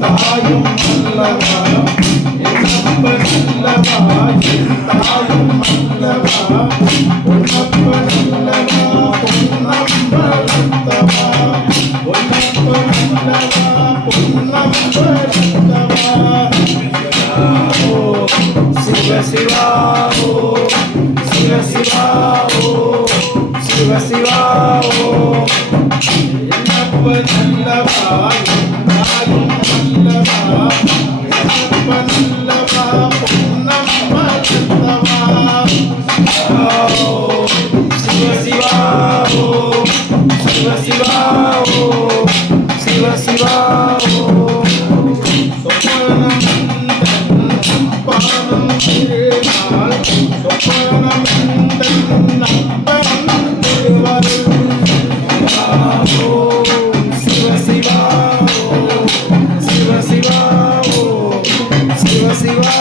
தாயும் அல்லவா என்னப்ப நல்லவா தாயும் அல்லவா பொன்னப்ப நல்லவா பொன்னம்பலத்தவா பொன்னப்ப நல்லவா பொன்னம்பலத்தவா சிவ சிவா ஓ சிவ சிவா ஓ சிவ சிவா ஓ என்னப்ப நல்லவா தாயும் அல்லவா என்னப்ப நல்லவா பொன்னம்பலத்தவா சிவ சிவா ஓ சிவ சிவா ஓ சிவ சிவா ஓ சொப்பனம் திருநாள் சொப்பனம் அப்பனம் திருவருள் சிவ சிவா சிவ சிவா சிவ சிவா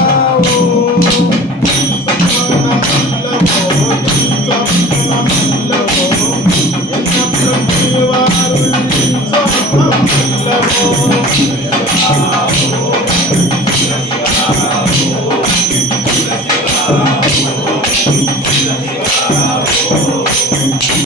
Oh